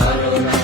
শরণা